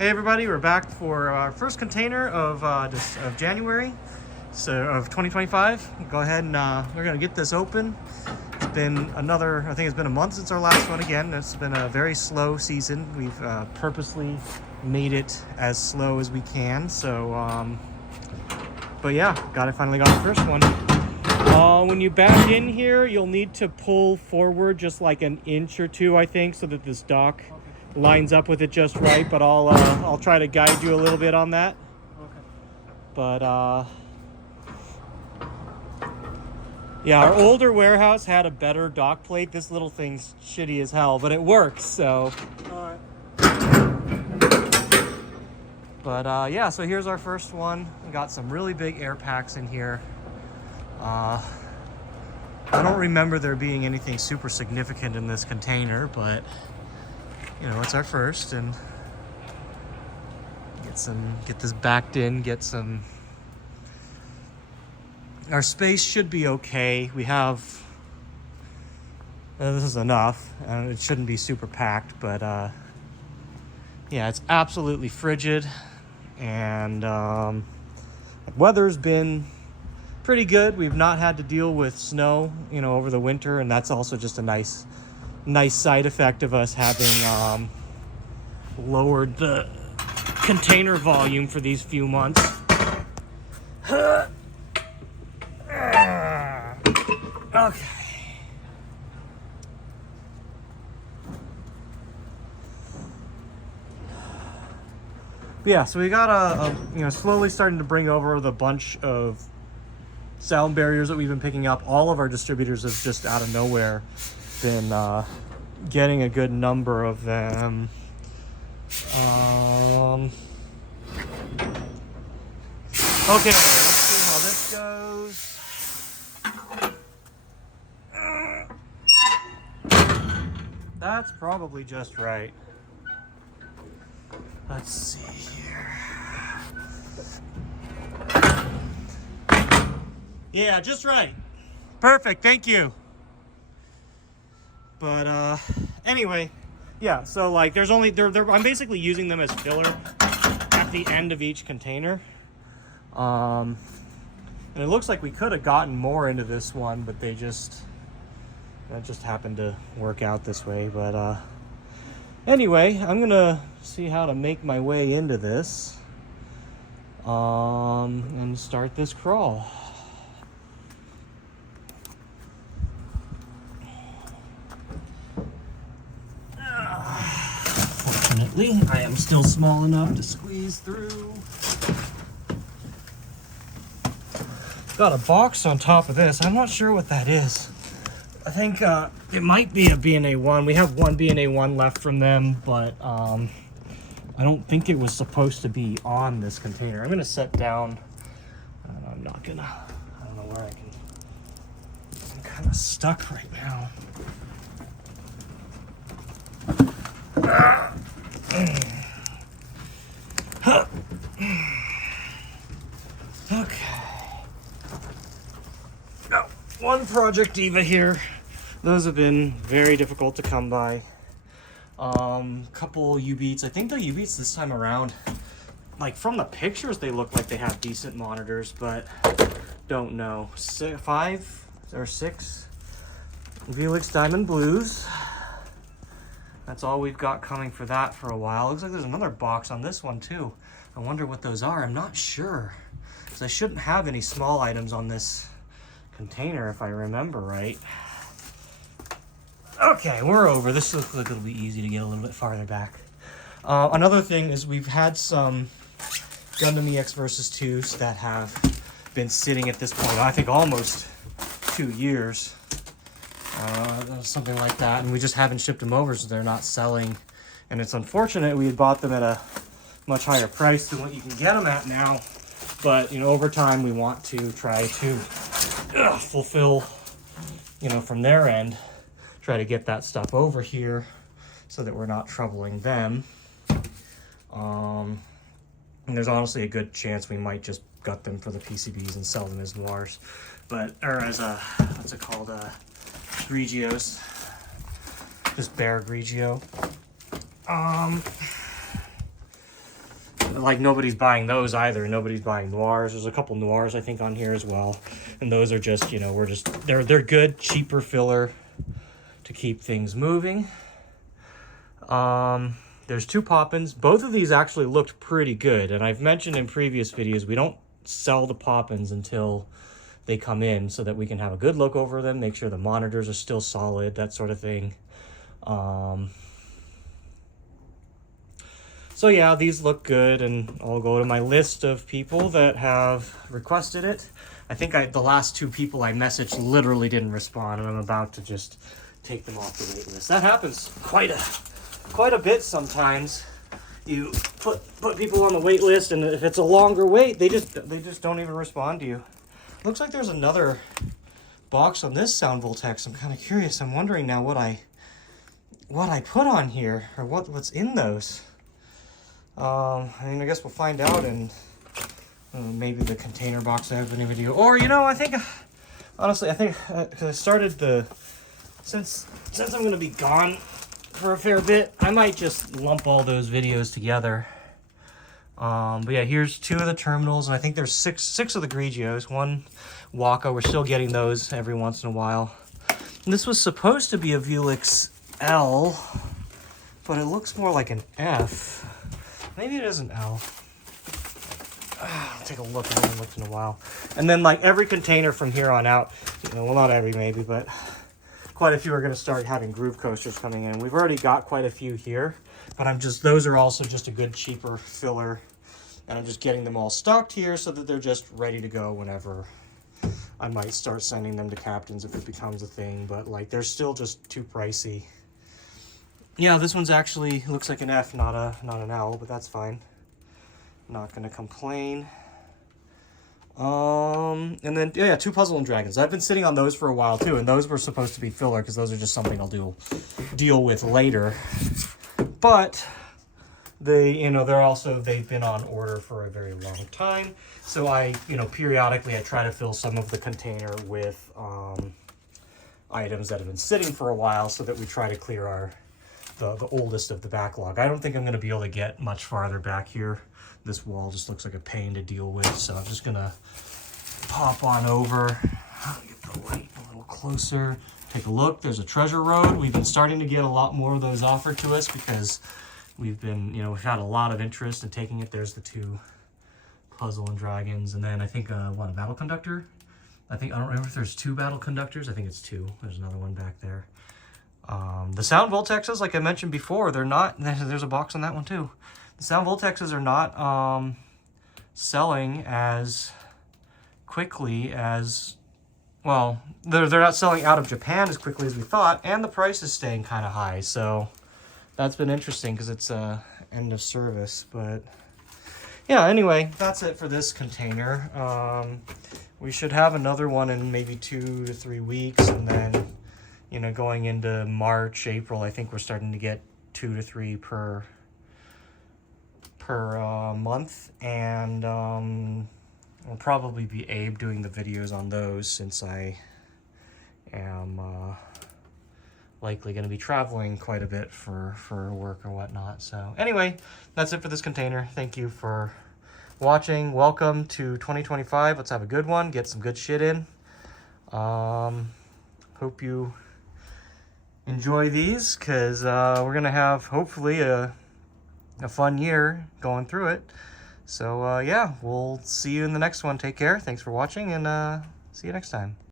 Hey everybody, we're back for our first container of January, so of 2025. Go ahead and we're gonna get this open. It's been I think it's been a month since our last one again. It's been a very slow season. We've purposely made it as slow as we can. So, but yeah, finally got the first one. When you back in here, you'll need to pull forward just like an inch or two, I think, so that this dock lines up with it just right, but I'll try to guide you a little bit on that. Okay. But yeah, our older warehouse had a better dock plate. This little thing's shitty as hell, but it works. So. All right. But yeah, so here's our first one. We got some really big air packs in here. I don't remember there being anything super significant in this container, but you know, it's our first, and get this backed in, our space should be okay. We have, this is enough, and it shouldn't be super packed, but yeah, it's absolutely frigid, and weather's been pretty good. We've not had to deal with snow, you know, over the winter, and that's also just a nice side effect of us having lowered the container volume for these few months. Okay. But yeah, so we got slowly starting to bring over the bunch of sound barriers that we've been picking up. All of our distributors have just out of nowhere been getting a good number of them. Okay, let's see how this goes. That's probably just right. Let's see here. Yeah, just right. Perfect, thank you. But anyway, yeah, so like there's only I'm basically using them as filler at the end of each container. And it looks like we could have gotten more into this one, but that just happened to work out this way. But anyway, I'm gonna see how to make my way into this and start this crawl. Fortunately, I am still small enough to squeeze through. Got a box on top of this. I'm not sure what that is. I think it might be a B&A1. We have one B&A1 left from them, but I don't think it was supposed to be on this container. I'm gonna set down. I don't know where I can. I'm kind of stuck right now. Okay. Now, one Project Diva here. Those have been very difficult to come by. Couple U-Beats. I think the U-Beats this time around, like from the pictures, they look like they have decent monitors, but don't know. 5 or 6 Velix Diamond Blues. That's all we've got coming for that for a while. Looks like there's another box on this one too. I wonder what those are. I'm not sure, because I shouldn't have any small items on this container if I remember right. Okay, we're over. This looks like it'll be easy to get a little bit farther back. Another thing is we've had some Gundam EX Versus 2s that have been sitting at this point, I think almost 2 years. Something like that, and we just haven't shipped them over, so they're not selling. And it's unfortunate. We had bought them at a much higher price than what you can get them at now. But, you know, over time, we want to try to fulfill, you know, from their end, try to get that stuff over here so that we're not troubling them. And there's honestly a good chance we might just gut them for the PCBs and sell them as Moirs, but, or as a, what's it called, Gregios, just bare Grigio. like nobody's buying those either. Nobody's buying noirs. There's a couple noirs I think on here as well, and those are just, you know, they're good, cheaper filler to keep things moving. There's 2 Poppins. Both of these actually looked pretty good, and I've mentioned in previous videos we don't sell the Poppins until they come in so that we can have a good look over them, make sure the monitors are still solid, that sort of thing. So yeah, these look good, and I'll go to my list of people that have requested it. I think the last 2 people I messaged literally didn't respond, and I'm about to just take them off the wait list. That happens quite a bit sometimes. You put people on the wait list, and if it's a longer wait, they just don't even respond to you. Looks like there's another box on this Sound Voltex. I'm kind of curious. I'm wondering now what I put on here, or what's in those. I mean, I guess we'll find out in maybe the container box I have in a video. Or, you know, I think, honestly, I think, because I started since I'm going to be gone for a fair bit, I might just lump all those videos together. But yeah, here's 2 of the terminals, and I think there's six of the Gregios. 1 Waka, we're still getting those every once in a while. And this was supposed to be a Vuelix L, but it looks more like an F. Maybe it is an L. I'll take a look. I haven't looked in a while. And then, like, every container from here on out, you know, well, not every maybe, but quite a few are going to start having groove coasters coming in. We've already got quite a few here, but those are also just a good, cheaper filler. And I'm just getting them all stocked here so that they're just ready to go whenever. I might start sending them to captains if it becomes a thing, but, like, they're still just too pricey. Yeah, this one's actually looks like an F, not an L, but that's fine. Not gonna complain. And then yeah, 2 Puzzle and Dragons. I've been sitting on those for a while too, and those were supposed to be filler because those are just something I'll deal with later. But they, you know, they've been on order for a very long time. So periodically I try to fill some of the container with items that have been sitting for a while so that we try to clear the oldest of the backlog. I don't think I'm going to be able to get much farther back here. This wall just looks like a pain to deal with, so I'm just going to pop on over, get the light a little closer, take a look. There's a treasure road. We've been starting to get a lot more of those offered to us because we've had a lot of interest in taking it. There's the 2 Puzzle and Dragons, and then I think, a Battle Conductor? I don't remember if there's 2 Battle Conductors. I think it's 2. There's another one back there. The Sound Voltexes, like I mentioned before, they're not, there's a box on that one too. The Sound Voltexes are not selling as quickly as, well, they're not selling out of Japan as quickly as we thought, and the price is staying kind of high, so that's been interesting because it's end of service. But yeah, anyway, that's it for this container. We should have another one in maybe 2 to 3 weeks, and then, you know, going into March, April, I think we're starting to get 2 to 3 per month, and will probably be Abe doing the videos on those since I am likely going to be traveling quite a bit for work or whatnot. So anyway, that's it for this container. Thank you for watching. Welcome to 2025. Let's have a good one. Get some good shit in. Hope you enjoy these, because we're going to have hopefully a fun year going through it. So yeah, we'll see you in the next one. Take care. Thanks for watching, and see you next time.